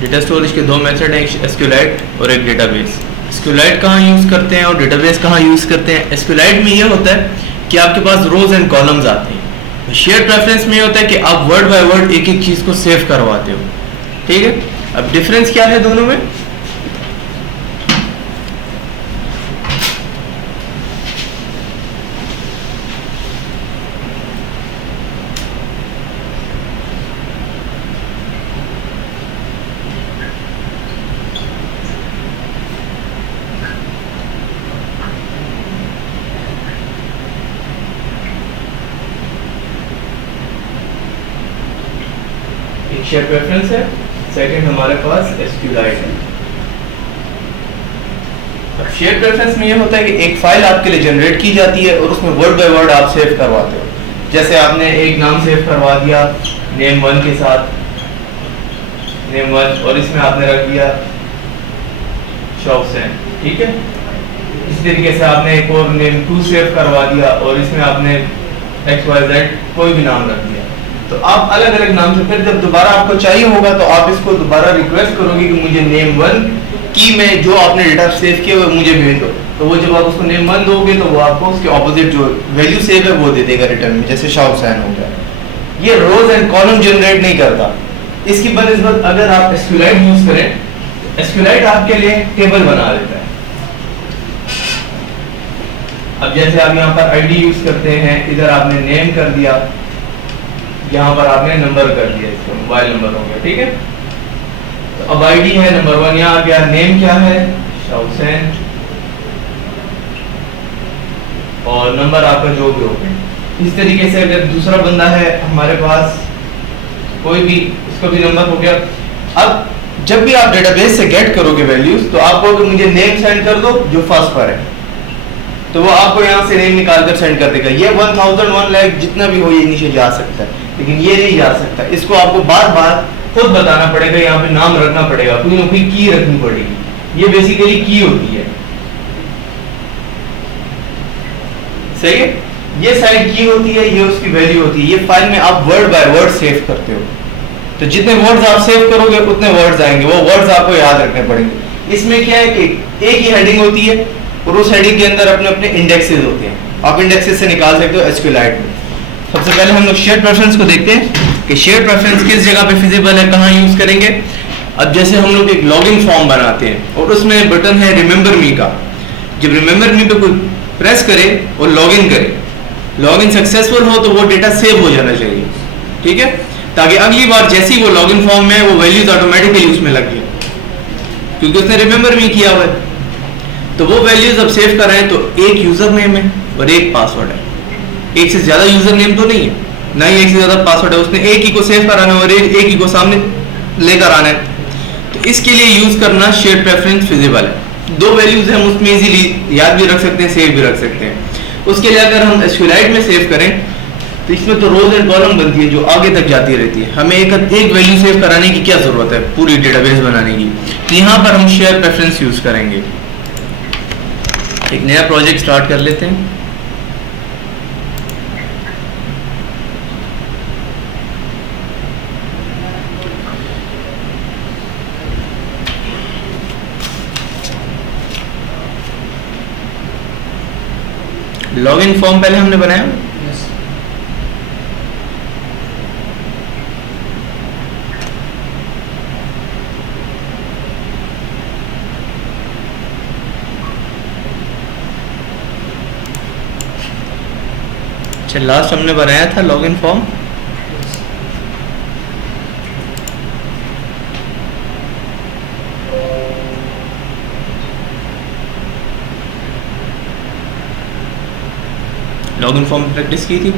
Data storage के दो method हैं, एक एसक्यूएलाइट और एक डेटाबेस। एसक्यूएलाइट कहाँ यूज़ करते हैं और डेटाबेस कहाँ यूज़ करते हैं? एसक्यूएलाइट में ये होता है कि आपके पास रोज एंड कॉलम्स आते हैं। शेयर प्रेफरेंस में ये होता है कि आप वर्ड बाय वर्ड एक एक चीज़ को सेव करवाते हो। ठीक है, अब डिफरेंस क्या है दोनों में? शेयर प्रेफरेंस है, सेकंड हमारे पास एसक्यूएलाइट है। अब शेयर प्रेफरेंस में ये होता है कि एक फाइल आपके लिए जनरेट की जाती है और उसमें वर्ड बाय वर्ड आप सेव करवाते हो। जैसे आपने एक नाम सेव करवा दिया नेम 1 के साथ, नेम 1, और इसमें आपने रख दिया शौकसैन। ठीक है, इस तरीके से आपने एक और नेम 2 सेव करवा दिया और इसमें आपने XYZ कोई भी नाम रख दिया। तो आप अलग अलग नाम से फिर जब दोबारा आपको चाहिए होगा तो आप इसको दोबारा रिक्वेस्ट करोगे कि मुझे नेम 1 की में जो आपने डेटा सेव किया वो मुझे भेज दो। तो वो जब आप उसको नेम 1 दोगे तो वो आपको उसके ऑपोजिट जो वैल्यू सेव है वो दे देगा रिटर्न में, जैसे शौकसैन हो गया। ये रोज एंड कॉलम जनरेट नहीं करता। इसकी बनिस्बत अगर आप एसक्यूएलाइट यूज करें, एसक्यूएलाइट आपके लिए टेबल बना देता है। अब जैसे आप यहाँ पर आईडी यूज करते हैं, इधर आपने नेम कर दिया, यहाँ पर आपने नंबर कर दिया, इसको मोबाइल नंबर हो गया। ठीक है, तो अब आईडी है नंबर 1 यहाँ आ गया, नेम क्या है शौकसैन, और नंबर आपका जो भी हो गया। इस तरीके से अगर दूसरा बंदा है हमारे पास कोई भी, उसको भी नंबर हो गया। अब जब भी आप डेटाबेस से गेट करोगे वैल्यूज तो आप कहोगे मुझे नेम सेंड कर दो जो फर्स्ट पर है, तो वो आपको यहाँ से नेम निकाल कर सेंड कर देगा। ये 1000 1 लाख जितना भी हो ये नीचे जा सकता है, लेकिन ये नहीं जा सकता। इसको आपको बार बार खुद बताना पड़ेगा, यहाँ पे नाम रखना पड़ेगा, कोई ना कोई की रखनी पड़ेगी। ये बेसिकली की होती है, सही है। ये साइड की होती है, ये उसकी वैल्यू होती है। ये फाइल में आप वर्ड बाय वर्ड सेव करते हो, तो जितने वर्ड्स आप सेव करोगे उतने वर्ड्स आएंगे, वो वर्ड्स आपको याद रखने पड़ेंगे। इसमें क्या है कि एक ही हेडिंग होती है और उस हेडिंग के अंदर अपने अपने इंडेक्सेस होते हैं। आप इंडेक्सेस से निकाल सकते हो एसक्यूएलाइट में। सबसे पहले हम लोग शेयर प्रेफरेंस को देखते हैं कि शेयर प्रेफरेंस किस जगह पे फिजिबल है, कहाँ यूज करेंगे। अब जैसे हम लोग एक लॉगिन फॉर्म बनाते हैं और उसमें बटन है रिमेंबर मी का। जब रिमेंबर मी पे कोई प्रेस करे और लॉगिन करे, लॉगिन सक्सेसफुल हो तो वो डेटा सेव हो जाना चाहिए। ठीक है, ताकि अगली बार जैसी वो लॉगिन फॉर्म में वो वैल्यूज ऑटोमेटिकली उसमें लग जाए, क्योंकि उसने रिमेंबर मी किया हुआ है। तो वो वैल्यूज अब सेव कर रहे हैं, तो एक यूजर नेम है और एक पासवर्ड है। एक से ज्यादा यूजर नेम तो नहीं है, ना ही एक से ज्यादा पासवर्ड है। उसने एक ही को सेव कराना है और एक ही को सामने लेकर आना है। तो इसके लिए यूज करना शेयर प्रेफरेंस फिजिबल है। दो वैल्यूज हम उसमें इजीली याद भी रख सकते हैं, सेव भी रख सकते हैं। उसके लिए अगर हम एसक्यूएलाइट में सेव करें तो इसमें तो रोज एंड कॉलम बनती है जो आगे तक जाती रहती है। हमें एक वैल्यू सेव कराने की क्या जरूरत है पूरी डेटाबेस बनाने की। तो यहाँ पर हम शेयर प्रेफरेंस यूज करेंगे। एक नया प्रोजेक्ट स्टार्ट कर लेते हैं। लॉगिन फॉर्म पहले हमने बनाया, अच्छा लास्ट हमने बनाया था login form. Login form practice की थी।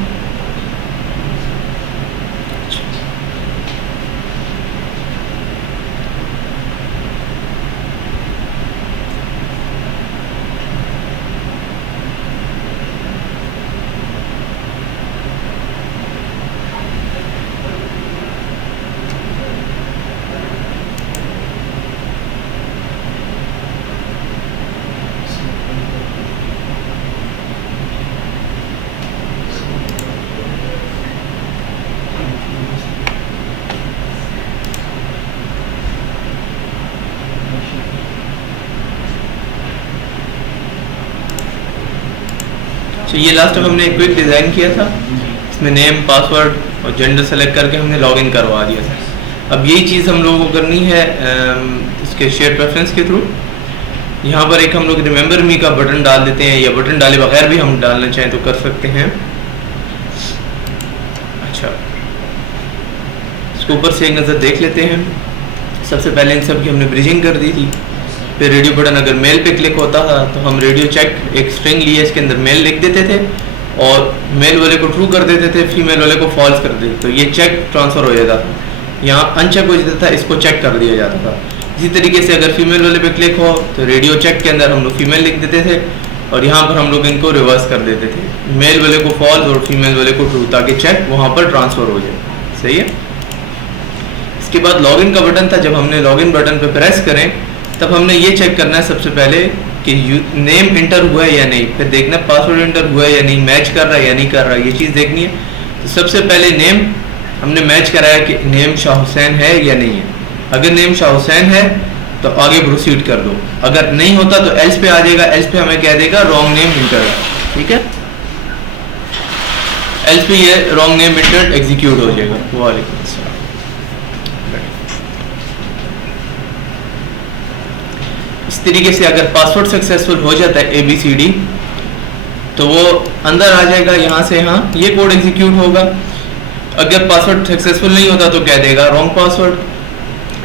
तो ये लास्ट टाइम हमने एक क्विक डिज़ाइन किया था, इसमें नेम, पासवर्ड और जेंडर सेलेक्ट करके हमने लॉगिन करवा दिया था। अब यही चीज़ हम लोगों को करनी है इसके शेयर प्रेफरेंस के थ्रू। यहाँ पर एक हम लोग रिमेंबर मी का बटन डाल देते हैं, या बटन डाले बगैर भी हम डालना चाहें तो कर सकते हैं। अच्छा, इसके ऊपर से एक नज़र देख लेते हैं। सबसे पहले इन सब की हमने ब्रिजिंग कर दी थी। फिर रेडियो बटन अगर मेल पे क्लिक होता था तो हम रेडियो चेक एक स्ट्रिंग लिए, इसके अंदर मेल लिख देते थे और मेल वाले को ट्रू कर देते थे, फीमेल वाले को फॉल्स कर देते, तो ये चेक ट्रांसफ़र हो जाता था। यहाँ अनचेक हो जाता था, इसको चेक कर दिया जाता था। इसी तरीके से अगर फीमेल वाले पे क्लिक हो तो रेडियो चेक के अंदर हम लोग फीमेल लिख देते थे और यहाँ पर हम लोग इनको रिवर्स कर देते थे, मेल वाले को फॉल्स और फीमेल वाले को ट्रू, ताकि चेक वहाँ पर ट्रांसफ़र हो जाए। सही है। इसके बाद लॉगिन का बटन था, जब हमने लॉगिन बटन पे प्रेस करें तब हमने ये चेक करना है सबसे पहले कि नेम इंटर हुआ है या नहीं, फिर देखना पासवर्ड इंटर हुआ है या नहीं, मैच कर रहा है या नहीं कर रहा है, ये चीज़ देखनी है। तो सबसे पहले नेम हमने मैच कराया कि नेम शाह हुसैन है या नहीं है। अगर नेम शाह हुसैन है तो आगे प्रोसीड कर दो, अगर नहीं होता तो एल्स पे आ जाएगा, एल्स पे हमें कह देगा रॉन्ग नेम इंटर। ठीक है, एल्स पे ये रॉन्ग नेम इंटर एग्जीक्यूट हो जाएगा। वालेकुम अस्सलाम। इस तरीके से अगर पासवर्ड सक्सेसफुल हो जाता है ABCD तो वो अंदर आ जाएगा, यहाँ से यहाँ ये कोड एग्जीक्यूट होगा। अगर पासवर्ड सक्सेसफुल नहीं होता तो कह देगा रॉन्ग पासवर्ड।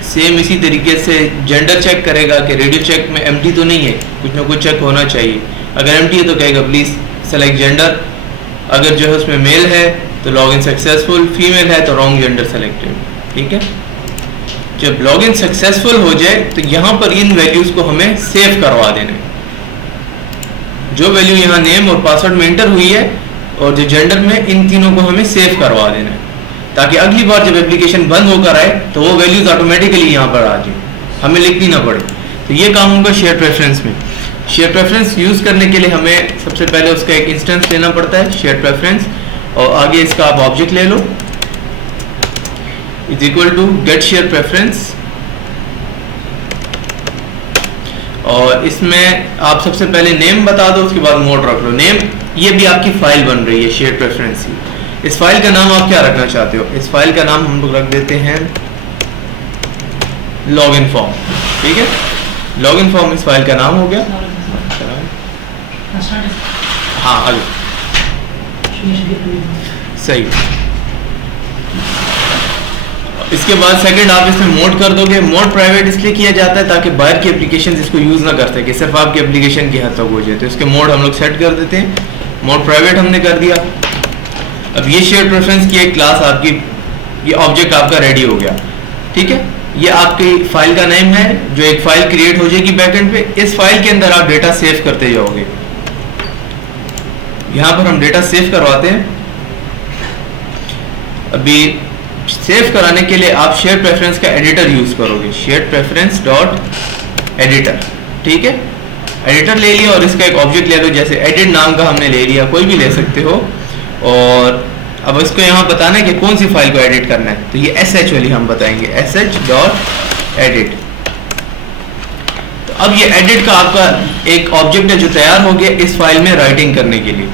सेम इसी तरीके से जेंडर चेक करेगा कि रेडियो चेक में एम्प्टी तो नहीं है, कुछ ना कुछ चेक होना चाहिए। अगर एम्प्टी है तो कहेगा प्लीज़ सेलेक्ट जेंडर। अगर जो है उसमें मेल है तो लॉगिन सक्सेसफुल, फीमेल है तो रॉन्ग जेंडर सेलेक्टेड। ठीक है, जब लॉगिन सक्सेसफुल हो जाए तो यहाँ पर इन वैल्यूज़ को हमें सेव करवा देना है। जो वैल्यू यहाँ नेम और पासवर्ड में इंटर हुई है और जो जेंडर में, इन तीनों को हमें सेव करवा देना है, ताकि अगली बार जब एप्लीकेशन बंद होकर आए तो वो वैल्यूज़ ऑटोमेटिकली यहाँ पर आ जाए, हमें लिखनी ना पड़े। तो ये काम होगा शेयर प्रेफरेंस में। शेयर प्रेफरेंस यूज़ करने के लिए हमें सबसे पहले उसका एक इंस्टेंस लेना पड़ता है, शेयर प्रेफरेंस, और आगे इसका आप ऑब्जेक्ट ले लो, is equal to get share preference. और इसमें आप सबसे पहले नेम बता दो, उसके बाद मोड रख लो। नेम, ये भी आपकी फाइल बन रही है शेयर प्रेफरेंस की। इस फाइल का नाम आप क्या रखना चाहते हो? इस फाइल का नाम हम लोग रख देते हैं लॉगिन फॉर्म। ठीक है, लॉगिन फॉर्म इस फाइल का नाम हो गया। हाँ आगे सही। इसके बाद सेकंड आप इसमें मोड कर दोगे। मोड प्राइवेट इसलिए किया जाता है ताकि बाहर की एप्लीकेशन इसको यूज़ ना कर सके, सिर्फ आपकी एप्लीकेशन की हद तक हो जाए। तो इसके मोड हम लोग सेट कर देते हैं। मोड प्राइवेट हमने कर दिया। अब ये शेयर प्रेफरेंस की एक क्लास आपकी, ये ऑब्जेक्ट आपका रेडी हो गया। ठीक है, ये आपकी फाइल का नेम है, जो एक फाइल क्रिएट हो जाएगी बैकएंड पे। इस फाइल के अंदर आप डेटा सेव करते जाओगे। यहाँ पर हम डेटा सेव करवाते हैं। अभी सेव कराने के लिए आप शेयर प्रेफरेंस का एडिटर यूज करोगे, शेयर प्रेफरेंस डॉट एडिटर। ठीक है, एडिटर ले लिया और इसका एक ऑब्जेक्ट ले लो, जैसे एडिट नाम का हमने ले लिया, कोई भी ले सकते हो। और अब इसको यहाँ बताना है कि कौन सी फाइल को एडिट करना है, तो ये sh वाली हम बताएंगे, sh.edit। तो अब ये एडिट का आपका एक ऑब्जेक्ट है जो तैयार हो गया इस फाइल में राइटिंग करने के लिए।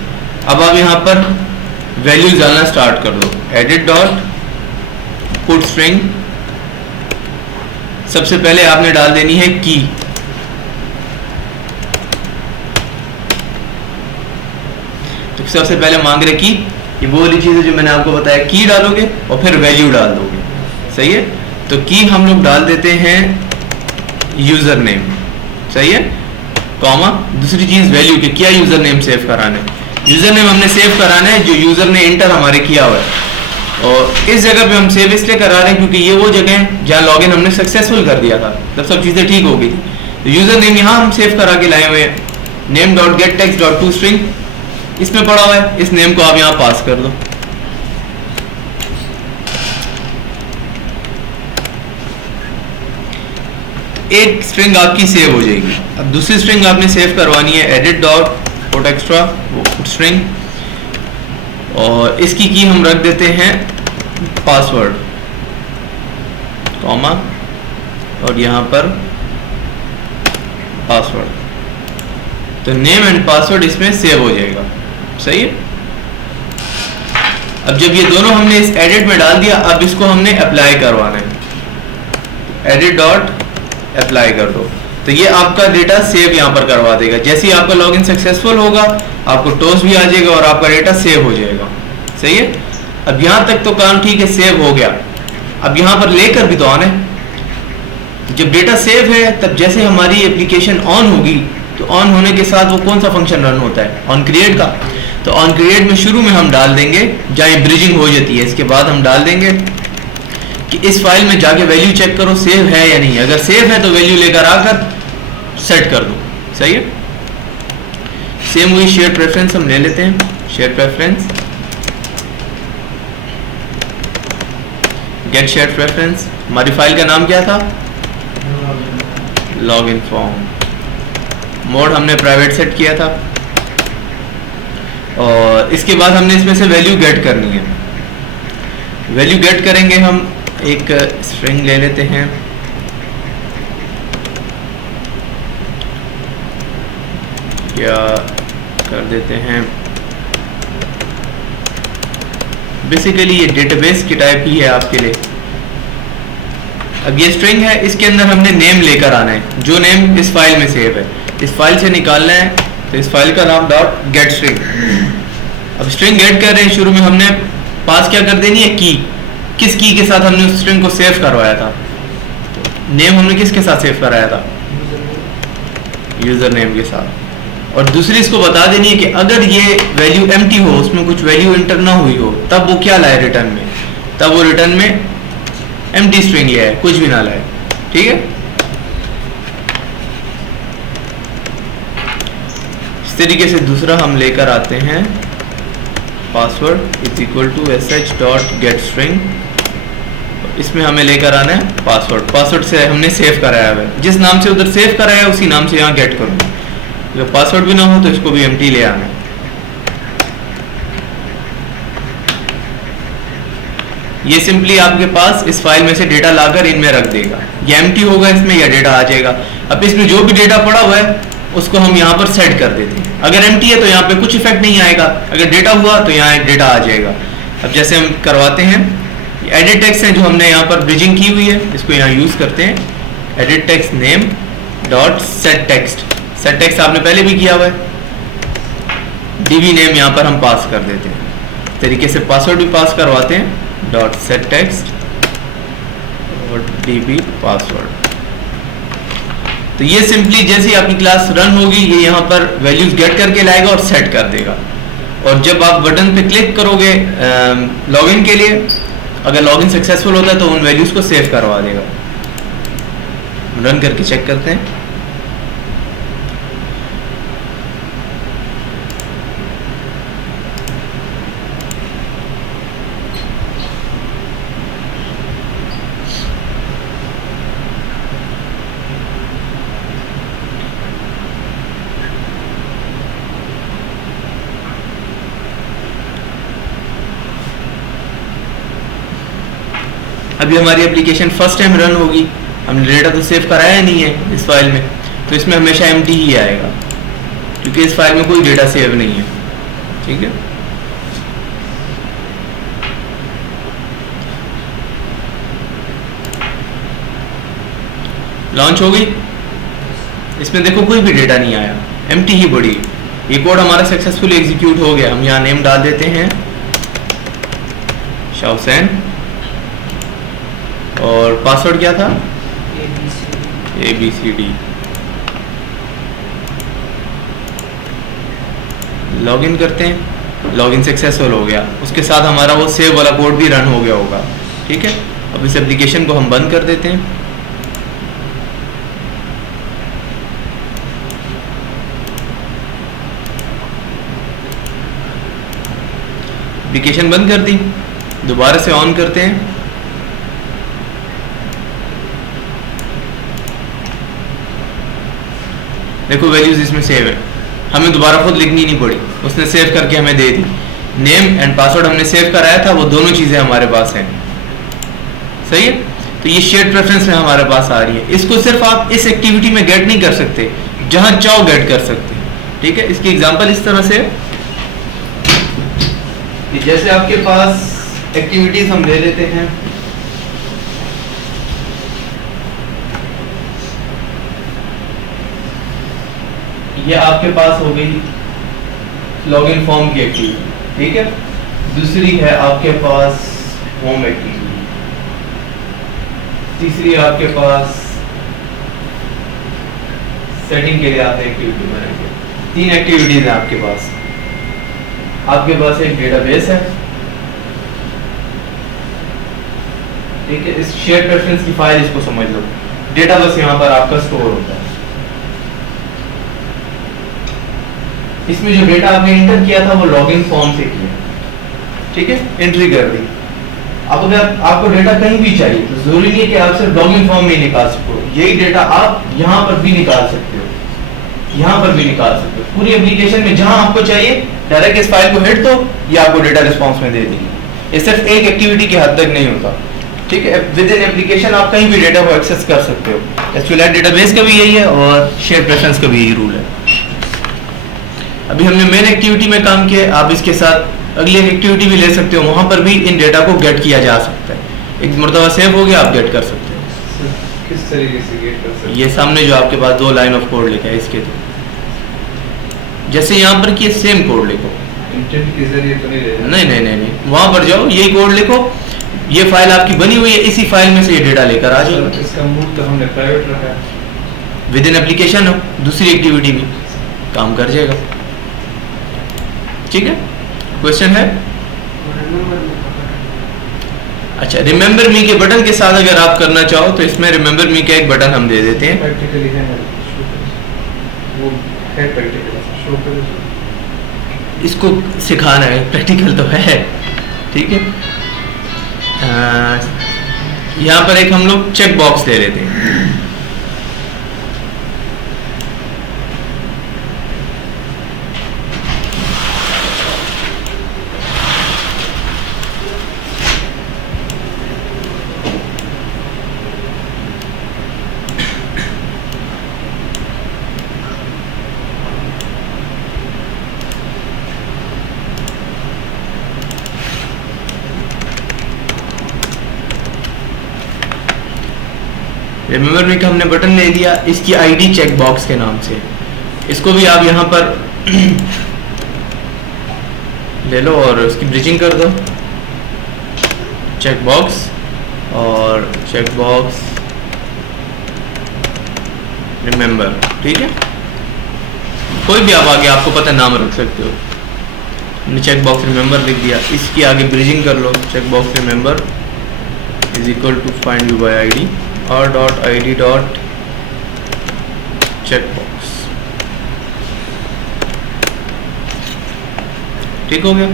अब आप यहाँ पर वैल्यूज डालना स्टार्ट कर दो, एडिट डॉट पुट स्ट्रिंग। सबसे पहले आपने डाल देनी है की। तो सबसे पहले मांग रहे की, ये वो वाली चीज है जो मैंने आपको बताया, की डालोगे और फिर वैल्यू डाल दोगे। सही है, तो की हम लोग डाल देते हैं यूजर नेम। सही है, कॉमा, दूसरी चीज वैल्यू की, क्या यूजर नेम सेव कराना है। यूजर नेम हमने सेव कराना है जो यूजर ने इंटर हमारे किया हुआ है। और इस जगह पे हम सेव इसलिए करा रहे हैं क्योंकि ये वो जगह है जहाँ लॉगिन हमने सक्सेसफुल कर दिया था, तब सब चीज़ें ठीक हो गई थी। तो यूजर नेम यहाँ हम सेव करा के लाए हुए हैं, name dot gate text dot to string इसमें पड़ा हुआ है। इस नेम को आप यहाँ पास कर दो। एक स्ट्रिंग आपकी सेव हो जाएगी। अब दूसरी स्ट्रिंग आपने सेव करवानी है, edit dot put extra string, और इसकी की हम रख देते हैं पासवर्ड, कॉमा, और यहाँ पर पासवर्ड। तो नेम एंड पासवर्ड इसमें सेव हो जाएगा। सही है। अब जब ये दोनों हमने इस एडिट में डाल दिया, अब इसको हमने अप्लाई करवाना है। एडिट डॉट अप्लाई कर दो, तो ये आपका डेटा सेव यहाँ पर करवा देगा। जैसे ही आपका लॉगिन सक्सेसफुल होगा, आपको टोस्ट भी आ जाएगा और आपका डेटा सेव हो जाएगा। सही है। अब यहाँ तक तो काम ठीक है, सेव हो गया। अब यहाँ पर लेकर भी तो आना है। जब डेटा सेव है, तब जैसे हमारी एप्लीकेशन ऑन होगी, तो ऑन होने के साथ वो कौन सा फंक्शन रन होता है, ऑन क्रिएट का। तो ऑन क्रिएट में शुरू में हम डाल देंगे, जहाँ ब्रिजिंग हो जाती है, इसके बाद हम डाल देंगे कि इस फाइल में जाके वैल्यू चेक करो सेव है या नहीं। अगर सेव है तो वैल्यू लेकर आकर सेट कर दो। सही है। सेम वही शेयर प्रेफरेंस हम ले लेते हैं। Share preference, get share preference. हमारी फाइल का नाम क्या था, लॉगिन फॉर्म। मोड हमने प्राइवेट सेट किया था, और इसके बाद हमने इसमें से वैल्यू गेट करनी है। वैल्यू गेट करेंगे हम, एक स्ट्रिंग ले लेते हैं, क्या कर देते हैं, बेसिकली ये डेटाबेस की टाइप ही है आपके लिए। अब ये स्ट्रिंग है, इसके अंदर हमने नेम लेकर आना है, जो नेम इस फाइल में सेव है। इस फाइल से निकालना है, तो इस फाइल का नाम डॉट गेट स्ट्रिंग। अब स्ट्रिंग गेट कर रहे हैं, शुरू में हमने पास क्या कर देनी है, की। किस की के साथ हमने उस स्ट्रिंग को सेव करवाया था, नेम हमने किसके साथ सेव कराया था, यूजर नेम के साथ। और दूसरी इसको बता देनी है कि अगर ये वैल्यू एम्प्टी हो, उसमें कुछ वैल्यू इंटर ना हुई हो, तब वो क्या लाए रिटर्न में, तब वो रिटर्न में एम्प्टी स्ट्रिंग ले आए, कुछ भी ना लाए। ठीक है। इस तरीके से दूसरा हम लेकर आते हैं, password is equal to sh dot get string. इसमें हमें लेकर आना है पासवर्ड। पासवर्ड से हमने सेव कराया है, जिस नाम से उधर सेव कराया है उसी नाम से यहाँ गेट करूँगा। अगर पासवर्ड भी ना हो तो इसको भी एम्प्टी ले आना है। ये सिंपली आपके पास इस फाइल में से डेटा लाकर इनमें रख देगा। ये एम्प्टी होगा इसमें, या डेटा आ जाएगा। अब इसमें जो भी डेटा पड़ा हुआ है उसको हम यहाँ पर सेट कर देते हैं। अगर एम्प्टी है तो यहाँ पे कुछ इफेक्ट नहीं आएगा, अगर डेटा हुआ तो यहाँ डेटा आ जाएगा। अब jैसे हम करवाते हैं, एडिट टेक्स्ट है जो हमने यहाँ पर ब्रिजिंग की हुई है, इसको यहाँ यूज करते हैं। Edit text name dot set text. Set text आपने पहले भी किया हुआ है। डीबी नेम यहाँ पर हम पास कर देते हैं। इस तरीके से पासवर्ड भी पास करवाते हैं, डॉट सेट टेक्स्ट और डीबी पासवर्ड। तो ये सिंपली जैसे ही आपकी क्लास रन होगी, ये यहाँ पर वैल्यूज गेट करके लाएगा और सेट कर देगा। और जब आप बटन पे क्लिक करोगे लॉगिन के लिए, अगर लॉगिन सक्सेसफुल होता है तो उन वैल्यूज को सेव करवा देगा। रन करके चेक करते हैं। अभी हमारी एप्लीकेशन फर्स्ट टाइम रन होगी, हमने डेटा तो सेव कराया नहीं है इस फाइल में, तो इसमें हमेशा एम्प्टी ही आएगा, क्योंकि इस फाइल में कोई डेटा सेव नहीं है। ठीक है। लॉन्च हो गई, इसमें देखो कोई भी डेटा नहीं आया, एम्प्टी ही पड़ी। ये कोड हमारा सक्सेसफुली एग्जीक्यूट हो गया। हम यहाँ नेम डाल देते हैं शाहसैन, और पासवर्ड क्या था, ABCD। लॉगिन करते हैं, लॉगिन सक्सेसफुल हो गया। उसके साथ हमारा वो सेव वाला कोड भी रन हो गया होगा। ठीक है। अब इस एप्लीकेशन को हम बंद कर देते हैं। एप्लीकेशन बंद कर दी, दोबारा से ऑन करते हैं। देखो वैल्यूज इसमें सेव है, हमें दोबारा खुद लिखनी नहीं पड़ी, उसने सेव करके हमें दे दी। नेम एंड पासवर्ड हमने सेव कराया था, वो दोनों चीजें हमारे पास हैं। सही है। तो ये शेयर्ड प्रेफरेंस में हमारे पास आ रही है। इसको सिर्फ आप इस एक्टिविटी में गेट नहीं कर सकते, जहां चाहो गेट कर सकते हैं। ठीक है। इसकी एग्जांपल इस तरह से, कि जैसे आपके पास एक्टिविटीज हम ले लेते हैं, ये आपके पास हो गई लॉगिन फॉर्म की एक्टिविटी, ठीक है। दूसरी है आपके पास होम एक्टिविटी, तीसरी आपके पास सेटिंग के लिए आपने एक्टिविटी बनाएंगे। 3 एक्टिविटीज है आपके पास। आपके पास एक डेटाबेस है, ठीक है। इस शेयर प्रेफरेंस की फाइल इसको समझ लो, डेटा बस यहाँ पर आपका स्टोर होता है। इसमें जो डेटा आपने एंटर किया था वो लॉगिन फॉर्म से किया, ठीक है, एंट्री कर दी। अब अगर आपको डेटा कहीं भी चाहिए तो जरूरी नहीं है कि आप सिर्फ लॉगिन फॉर्म में निकाल सको, यही डेटा आप यहाँ पर भी निकाल सकते हो, यहाँ पर भी निकाल सकते हो। पूरी एप्लीकेशन में जहां आपको चाहिए डायरेक्ट इस फाइल को हिट दो, ये आपको डेटा रिस्पॉन्स में दे देगी। ये सिर्फ एक एक्टिविटी की हद तक नहीं होता, ठीक है। विद इन एप्लीकेशन आप कहीं भी डेटा को एक्सेस कर सकते हो। SQLite डेटाबेस का भी यही है और शेयर प्रेफरेंस का भी यही रूल है। अभी हमने मेन एक्टिविटी में काम किया, आप इसके साथ अगली एक्टिविटी भी ले सकते हो, वहां पर भी इन डेटा को गेट किया जा सकता है। एक मरतबा सेव हो गया, आप गेट कर सकते हो। किस तरीके से गेट कर सकते हैं? ये सामने जो आपके पास 2 लाइन ऑफ कोड लिखा है इसके थ्रू, जैसे यहाँ पर कि सेम कोड लिखो, इंटेंट के जरिए तो नहीं ले, नहीं, वहां पर जाओ, यही कोड लिखो, ये फाइल आपकी बनी हुई है, इसी फाइल में से ये डेटा लेकर आ जाओ। इसका मूड तो हमने प्राइवेट रखा है। विद इन एप्लीकेशन हो, दूसरी एक्टिविटी भी काम कर जाएगा, ठीक है। क्वेश्चन है? अच्छा, रिमेंबर मी के बटन के साथ अगर आप करना चाहो तो इसमें रिमेंबर मी का एक बटन हम दे देते हैं। प्रैक्टिकली है वो है, प्रैक्टिकल शो करो, इसको सिखाना है, प्रैक्टिकल तो है, ठीक है। यहाँ पर एक हम लोग चेक बॉक्स ले लेते हैं। रिमेंबर मी का हमने बटन ले लिया, इसकी आईडी चेक बॉक्स के नाम से, इसको भी आप यहाँ पर ले लो और उसकी ब्रिजिंग कर दो, चेक बॉक्स और चेक बॉक्स रिमेंबर, ठीक है। कोई भी आप आगे आपको पता नाम रख सकते हो। हमने चेक बॉक्स रिमेंबर लिख दिया, इसकी आगे ब्रिजिंग कर लो, check box remember is equal to find you by ID और dot id dot check box, ठीक हो गया।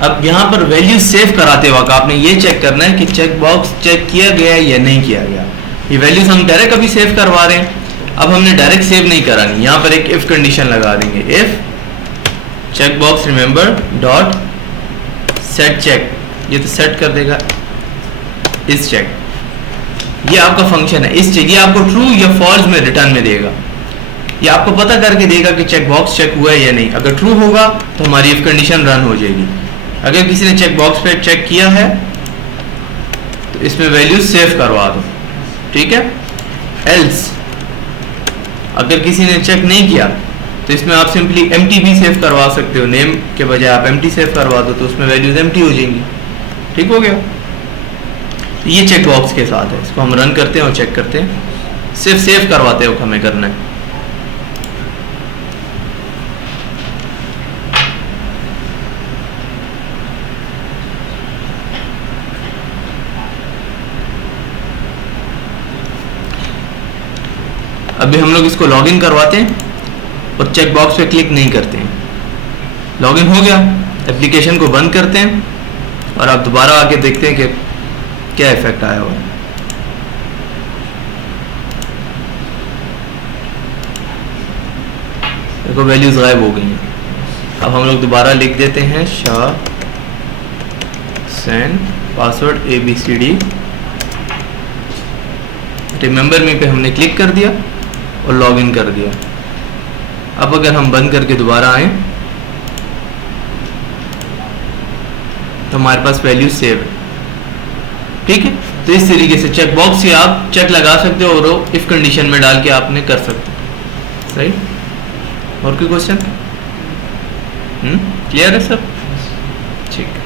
अब यहां पर वैल्यू सेव कराते वक्त आपने ये चेक करना है कि चेक बॉक्स चेक किया गया या नहीं किया गया। ये वैल्यूज हम डायरेक्ट अभी सेव करवा रहे हैं, अब हमने डायरेक्ट सेव नहीं करानी, यहां पर एक इफ कंडीशन लगा देंगे, if check box remember dot set check, ये तो सेट कर देगा इस चेक, ये आपका फंक्शन है इस चेक, ये आपको ट्रू या फॉल्स में रिटर्न में देगा, ये आपको पता करके देगा कि चेक बॉक्स चेक हुआ है या नहीं। अगर ट्रू होगा तो हमारी इफ कंडीशन रन हो जाएगी। अगर किसी ने चेक बॉक्स पे चेक किया है तो इसमें वैल्यू सेव करवा दो, ठीक है। एल्स अगर किसी ने चेक नहीं किया तो इसमें आप सिंपली एम्प्टी भी सेव करवा सकते हो, नेम के बजाय आप एम्प्टी सेव करवा दो तो उसमें वैल्यूज एम्प्टी हो जाएंगी, ठीक हो गया। ये चेक बॉक्स के साथ है, इसको हम रन करते हैं और चेक करते हैं, सिर्फ सेव करवाते हो हमें करना है। अभी हम लोग इसको लॉगिन करवाते हैं और चेक बॉक्स पे क्लिक नहीं करते हैं। लॉगिन हो गया, एप्लीकेशन को बंद करते हैं और आप दोबारा आके देखते हैं कि क्या इफेक्ट आया हुआ है। देखो वैल्यूज गायब हो गई हैं। अब हम लोग दोबारा लिख देते हैं Shah send password ABCD remember मी पे हमने क्लिक कर दिया और लॉगिन कर दिया। अब अगर हम बंद करके दोबारा आए तो हमारे पास वैल्यू सेव है। ठीक है, तो इस तरीके से चेक बॉक्स से आप चेक लगा सकते हो और इफ कंडीशन में डाल के आपने कर सकते हो। सही, और कोई क्वेश्चन? क्लियर है सब? ठीक है।